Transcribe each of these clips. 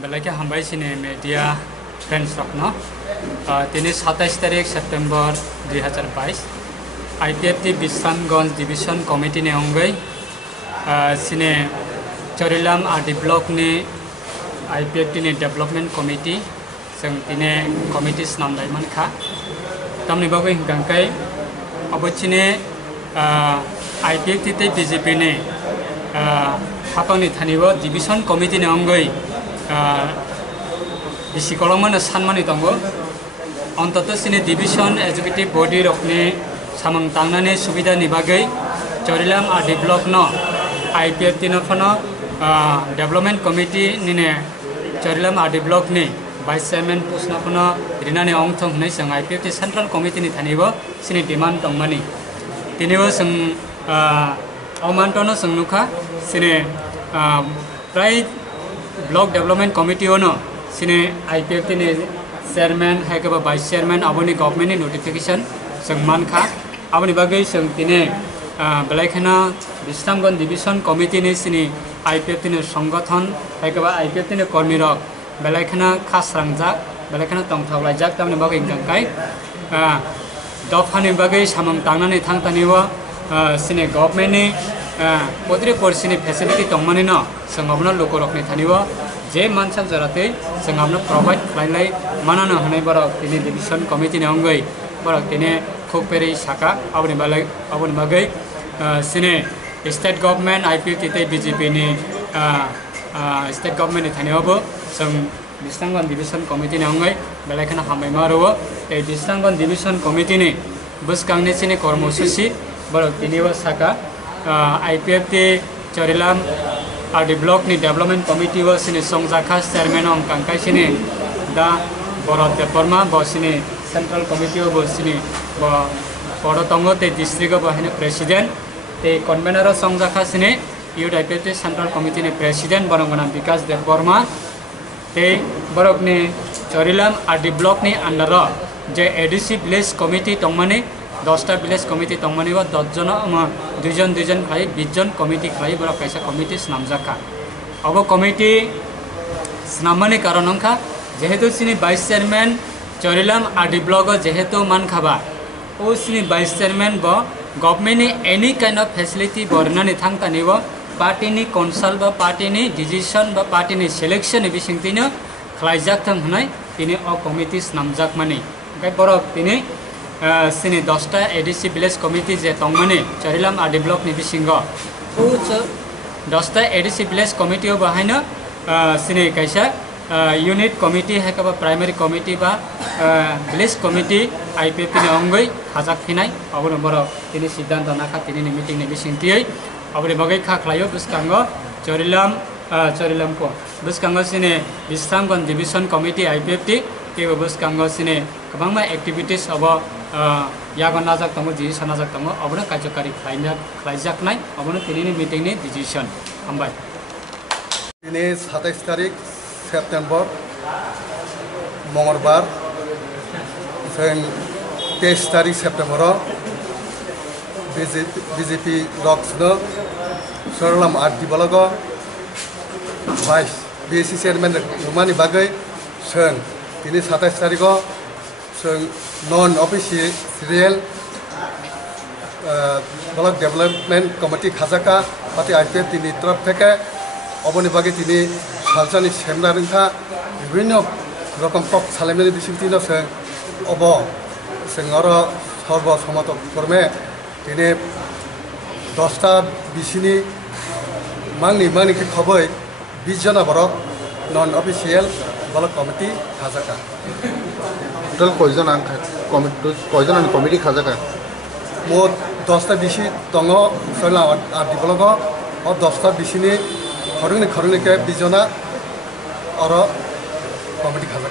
Belakang hambai sini media friends rokno. Ini 27 tarik September 2022. Ipft Bisramganj Division Committee ne ongai. Sini Charilam RD Block ni Ipft ni Development Committee. Seng ini committee senam daiman kah. Tamni bagai hingkai. Abad sini Ipft te BJP ni Khatung ni thaniwa Division Committee ne ongai. Bisi kolongan sanman itu anggo, antara sini division executive body rokne samang tangan subida ni bagai, Charilam RD Block no, Ipft no fano development committee ni ne, Charilam RD Block ni, vice chairman post na fano, rina ne ong thong ni sang Ipft central committee ni thaniwa sini demand tong mani, tiniwa sang amantono sang nuka sini right block development committee ono sini Ipft ni chairman hai ke vice chairman aboni government ni notification sengman kha aboni bagai seng tine belaikana Bisramganj division committee ni sini Ipft ni সংগঠন hai ke Ipft ni kormi rok belaikana khas rangjak belaikana tongthaulajak tamni bagai gangkai dofani bagai samang tangnani thangtaniwa sini government ni potri porsini facility tongmani no sengabna lokorokni thaniwa je mansak jarate sengabna provide khlailai manana hanai borok tini division committee ni ongai borok tini khokperi saka aboni bagai sini state government Ipft te BJP ni state government ni thaniwa bo seng Bisramganj division committee ni ongai belaikana hambai marowo te Bisramganj division committee ni buskangni sini kormosusi borok tini wa saka Ipft Charilam RD Block ni development committee was sini Wngjaklai chairman ong kangkai sini da borot department bo sini central committee bo sini bo Khatung te district bo hene president te convener Wngjaklai sini Ipft central committee ni president borong gana Vikas Department te borok ni Charilam RD Block ni under je ADC village committee tongmani 10টা village committee tongmani wa 10 jona দুইজন খাই 20 জন committee খাই বড় কাইসা committee নামজাকা অব committee নামমানি কারণ অংখা যেহেতু সিনি vice chairman Charilam RD Block যেহেতু মান খাবা ও সিনি ভাইস চেয়ারম্যান ব গভর্নমেন্ট নি এনি কাইন্ড অফ ফ্যাসিলিটি বর্ণানি থাংতানি ব পার্টি নি কনসাল্ট বা পার্টি নি ডিসিশন বা পার্টি নি সিলেকশন নি বিসিংতিনো খাইজাক থং হনাই তিনি অ committee নামজাক মানি গাই বড় তিনি sini 10টা ADC village committee je tongmani Charilam RD Block ni bisingo o 10টা ADC village committee o bahaina sini kaisa unit committee hai ka primary committee ba village committee Ipft ni ongoi khajak phinai aboni boro tini siddhanto nakha tini ni meeting ni bisingtiai aboni bagai kha khlaio buskango Charilam ko buskango sini Bisramganj division committee Ipft ke buskango sini kabangma activities abo yagon najak tongo decision najak tongo abono kajakari khlaijak nai abono tini meeting ni decision hambai ini 27 tarik September Mongolbar seng 23 tarik September BJP Khoroksano Charilam RD Block vice BC chairman mani bagai seng ini 27 tarik non official block development committee Khaja pati Ipft tini तरफ থেকে অবনি বাগে তিনি সালসানি সেমনা রিংখা বিভিন্ন রকম পক সালেমনি বিসিংতিনো সে of সেঙ্গর সর্বসম্মত কর্মে তিনি 10টা বিসিনি মাংনি খবই 20 জনা বড় নন official vlog committee Khaja total কয়জন কমিটি Khaja মোট 10টা বিসি দङ Charilam RD Block ও 10টা বিসিনি খরংনি কে 20 জনা আর কমিটি Khaja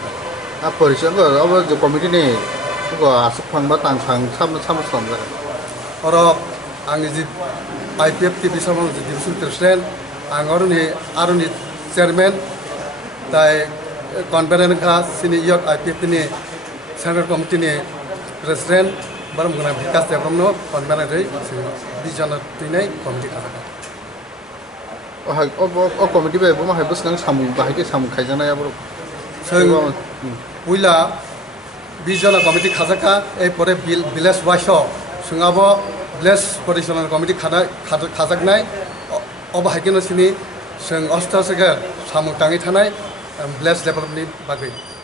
আর পরিচয় अब जो कमिटी ने को आसुक फांबा तांफां साम আর आंनि जि Ipft Bisramganj division president आंगरनि chairman তাই convener ka sini yok Ipft ni central committee ni president barom gana vikas development konbana rei bijana tinai committee khajaka o committee bai boma hai busnang samu bahai ke samu khaijana ya bro sing uila bijana committee khajaka ei pore village wise sungabo village coordination committee khajaknai obahai keno sini sing osta sega samu tangi thanai village development bagai